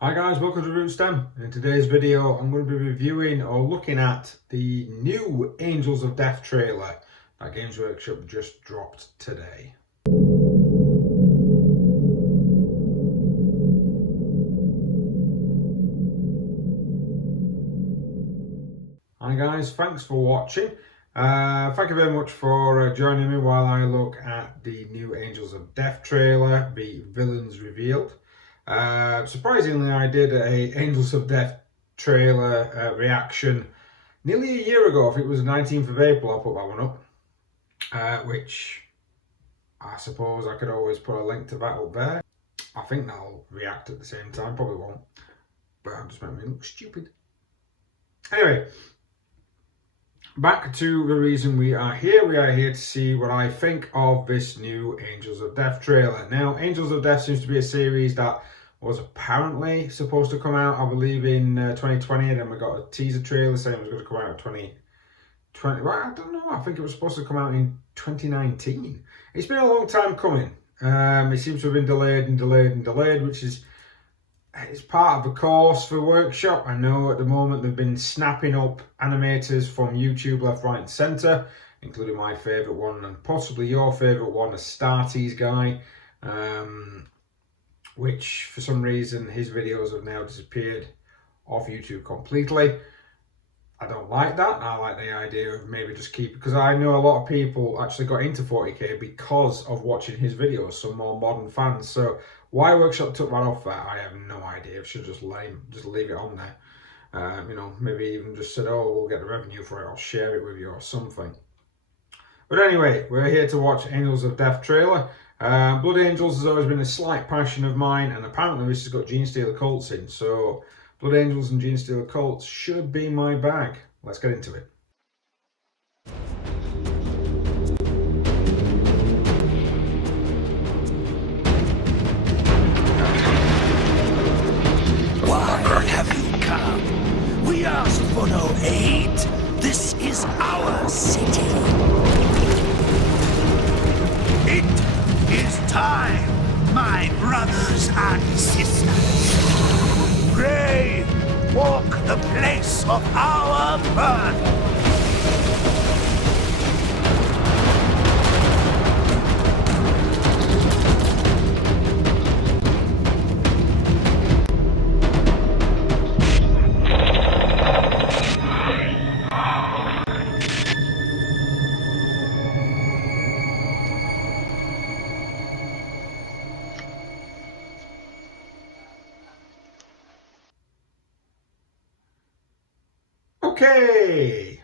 Hi guys, welcome to Root Stem. In today's video I'm going to be reviewing or looking at the new Angels of Death trailer that Games Workshop just dropped today. Hi guys, thanks for watching. Thank you very much for joining me while I look at the new Angels of Death trailer, the villains revealed. Surprisingly, I did a Angels of Death trailer reaction nearly a year ago. If it was the 19th of April, I put that one up, which I suppose I could always put a link to that up there. I think that'll react at the same time, probably won't, but I'll just make me look stupid. Anyway, back to the reason we are here. We are here to see what I think of this new Angels of Death trailer. Now, Angels of Death seems to be a series that was apparently supposed to come out, I believe, in 2020, and then we got a teaser trailer saying it was going to come out in 2020. Well, I don't know. I think it was supposed to come out in 2019. It's been a long time coming. It seems to have been delayed and delayed and delayed, which is it's part of the course for Workshop. I know at the moment they've been snapping up animators from YouTube left, right and centre, including my favourite one and possibly your favourite one, a Starties guy, which for some reason his videos have now disappeared off YouTube completely. I don't like that. I like the idea of maybe just keep, because I know a lot of people actually got into 40k because of watching his videos, some more modern fans. So why Workshop took that off there, I have no idea. Should just leave it on there. You know, maybe even just said, oh, we'll get the revenue for it, I'll share it with you or something. But anyway, we're here to watch Angels of Death trailer. Blood Angels has always been a slight passion of mine, and apparently this has got Genestealer Cults in, so Blood Angels and Genestealer Cults should be my bag. Let's get into it. Why have you come? We asked for no aid. This is our city. It is time, my brothers and sisters. Pray, walk the place of our birth. Okay,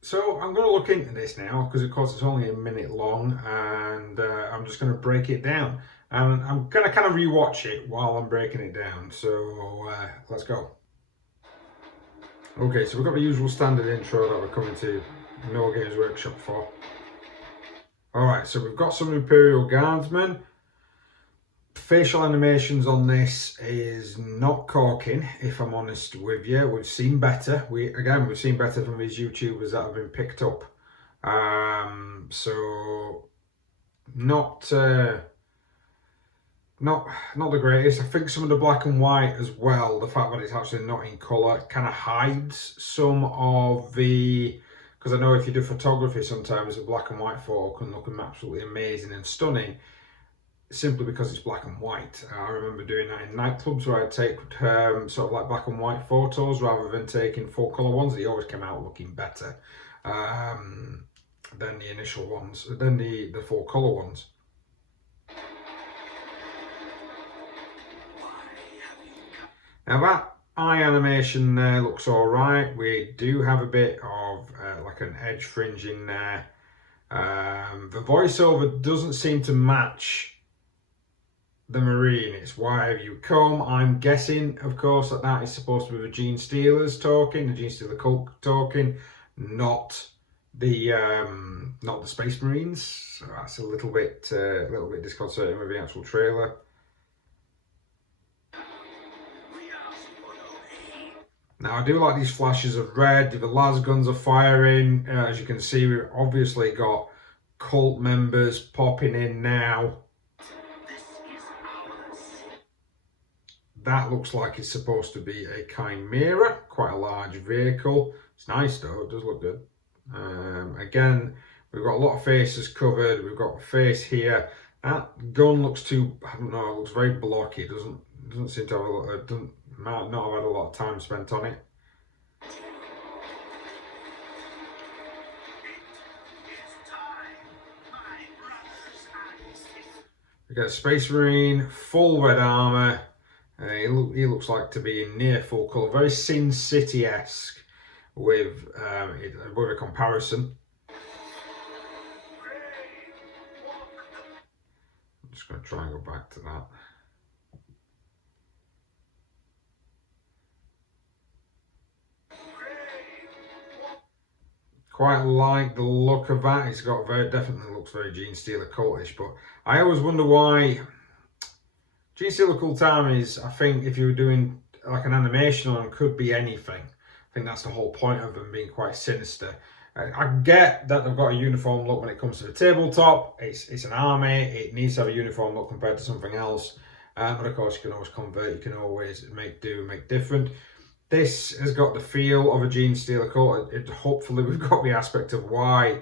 so I'm going to look into this now because of course it's only a minute long, and I'm just going to break it down, and I'm going to kind of rewatch it while I'm breaking it down. So let's go. Okay, so we've got the usual standard intro that we're coming to No Games Workshop for. Alright, so we've got some Imperial Guardsmen. Facial animations on this is not corking, if I'm honest with you. We've seen better. We've seen better from these YouTubers that have been picked up. So not the greatest. I think some of the black and white as well, the fact that it's actually not in colour, kind of hides some of the, because I know if you do photography sometimes a black and white photo can look absolutely amazing and stunning simply because it's black and white. I remember doing that in nightclubs where I'd take sort of like black and white photos rather than taking full colour ones. They always came out looking better than the initial ones, than the full colour ones. Now that eye animation there looks alright. We do have a bit of like an edge fringe in there. The voiceover doesn't seem to match the Marine. It's why have you come? I'm guessing, of course, that is supposed to be the Genestealers talking, the Genestealer Cult talking, not the Space Marines. So that's a little bit disconcerting with the actual trailer. Now I do like these flashes of red. The las guns are firing. As you can see, we've obviously got cult members popping in now. That looks like it's supposed to be a chimera, quite a large vehicle. It's nice though, it does look good. Again, we've got a lot of faces covered. We've got a face here. That gun looks too, I don't know, it looks very blocky. It doesn't seem to have a lot, might not have had a lot of time spent on it. We got a Space Marine, full red armour. He looks like to be in near full colour, very Sin City-esque with a comparison. I'm just going to try and go back to that. Quite like the look of that. It's got definitely looks very Gene Stealer cultish, but I always wonder why. Gene Stealer Cult Armies, I think if you were doing like an animation on them, could be anything. I think that's the whole point of them being quite sinister. I get that they've got a uniform look when it comes to the tabletop. It's an army. It needs to have a uniform look compared to something else. But of course, you can always convert. You can always make do, make different. This has got the feel of a Gene Stealer cult. Hopefully, we've got the aspect of why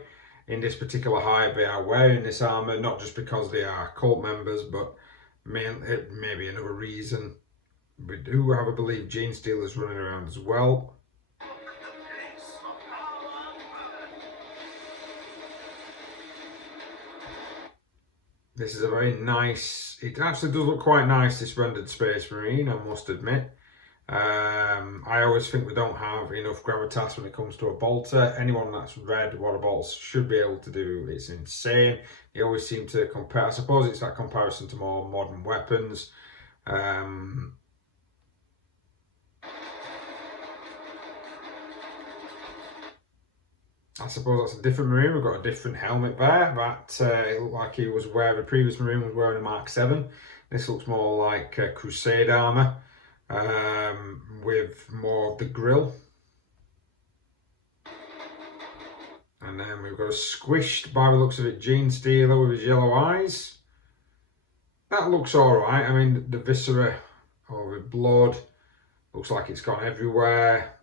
in this particular hive they are wearing this armour, not just because they are cult members, but maybe another reason. We do have, I believe, Gene Stealers running around as well. This is a very nice, it actually does look quite nice, this rendered Space Marine, I must admit. I always think we don't have enough gravitas when it comes to a bolter. Anyone that's read what a bolter should be able to do, it's insane. They always seem to compare, I suppose it's that comparison to more modern weapons. I suppose that's a different Marine. We've got a different helmet there. That it looked like he was wearing, the previous Marine was wearing a Mark 7. This looks more like Crusade armour. With more of the grill, and then we've got a squished, by the looks of it, Gene Stealer with his yellow eyes. That looks alright. I mean, the viscera or the blood looks like it's gone everywhere.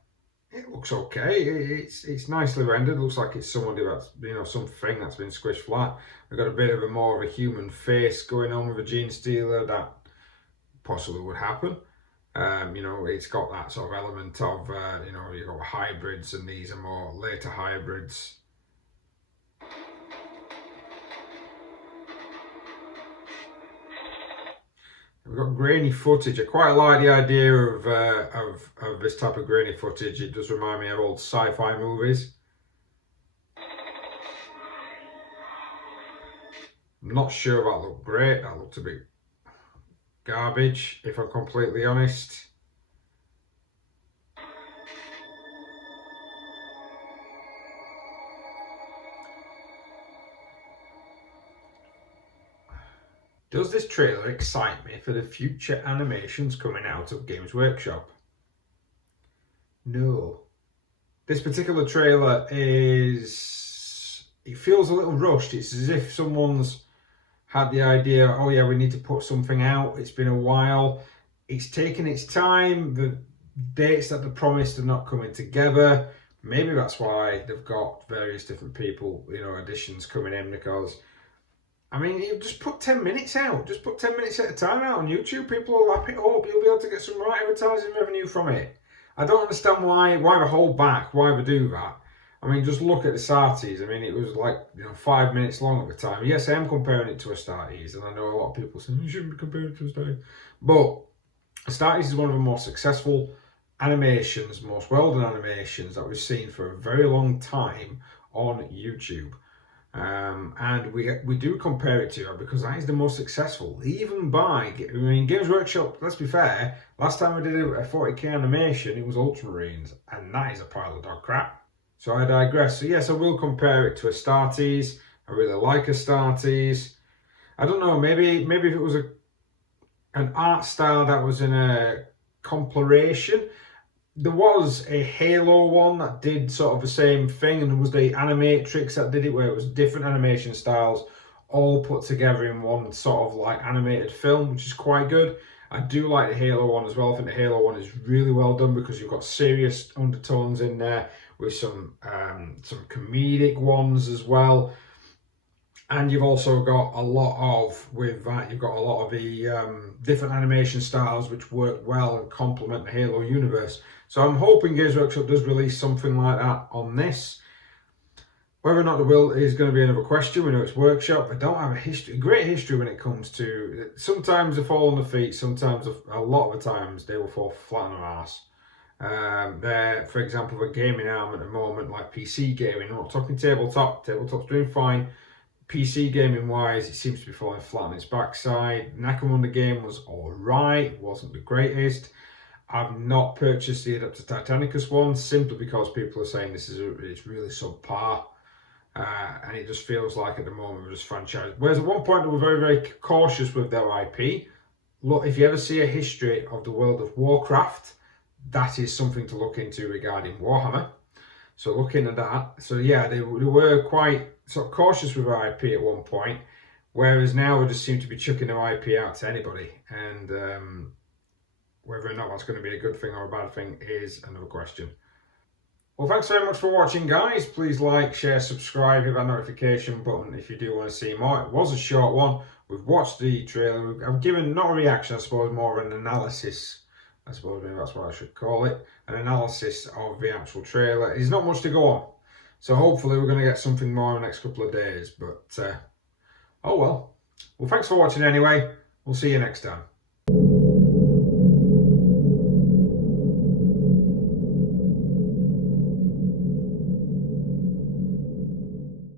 It looks okay. It's nicely rendered. It looks like it's somebody that's, you know, something that's been squished flat. We've got a bit of a more of a human face going on with a Gene Stealer. That possibly would happen. You know, it's got that sort of element of, you know, you've got hybrids, and these are more later hybrids. We've got grainy footage. I quite like the idea of this type of grainy footage. It does remind me of old sci-fi movies. I'm not sure that looked great. That looked a bit garbage, if I'm completely honest. Does this trailer excite me for the future animations coming out of Games Workshop? No. This particular trailer it feels a little rushed. It's as if someone's had the idea, oh yeah, we need to put something out. It's been a while. It's taken its time. The dates that they promised are not coming together. Maybe that's why they've got various different people, you know, additions coming in, because, I mean, you just put 10 minutes out. Just put 10 minutes at a time out on YouTube. People will lap it up. You'll be able to get some right advertising revenue from it. I don't understand why they hold back, why they do that. I mean, just look at the Astartes. I mean, it was like, you know, 5 minutes long at the time. Yes, I am comparing it to Astartes, and I know a lot of people say, you shouldn't be comparing it to Astartes. But Astartes is one of the most successful animations, most well-done animations that we've seen for a very long time on YouTube. And we do compare it to her because that is the most successful, even by, I mean, Games Workshop, let's be fair, last time we did a 40k animation, it was Ultramarines, and that is a pile of dog crap. So I digress. So yes, I will compare it to Astartes. I really like Astartes. I don't know, maybe if it was an art style that was in a compilation. There was a Halo one that did sort of the same thing, and there was the Animatrix that did it, where it was different animation styles all put together in one sort of like animated film, which is quite good. I do like the Halo one as well. I think the Halo one is really well done because you've got serious undertones in there with some comedic ones as well. And you've also got a lot of, with that, you've got a lot of the different animation styles which work well and complement the Halo universe. So I'm hoping Games Workshop does release something like that on this. Whether or not they will is going to be another question. We know it's Workshop. They don't have a great history when it comes to. Sometimes they fall on their feet. Sometimes, a lot of the times, they will fall flat on their arse. They're, for example, the gaming arm at the moment, like PC gaming. I'm not talking tabletop. Tabletop's doing fine. PC gaming wise, it seems to be falling flat on its backside. Nakamura game was alright, wasn't the greatest. I've not purchased the Adeptus Titanicus one simply because people are saying it's really subpar. And it just feels like at the moment we're just franchised. Whereas at one point they were very, very cautious with their IP. Look, if you ever see a history of the world of Warcraft, that is something to look into regarding Warhammer. So looking at that, so yeah, they were quite sort of cautious with their IP at one point, whereas now they just seem to be chucking their IP out to anybody. And whether or not that's going to be a good thing or a bad thing is another question. Well, thanks very much for watching, guys. Please like, share, subscribe, hit that notification button if you do want to see more. It was a short one. We've watched the trailer. I've given not a reaction, I suppose, more an analysis. I suppose maybe that's what I should call it. An analysis of the actual trailer. There's not much to go on. So hopefully we're going to get something more in the next couple of days. But, oh well. Well, thanks for watching anyway. We'll see you next time.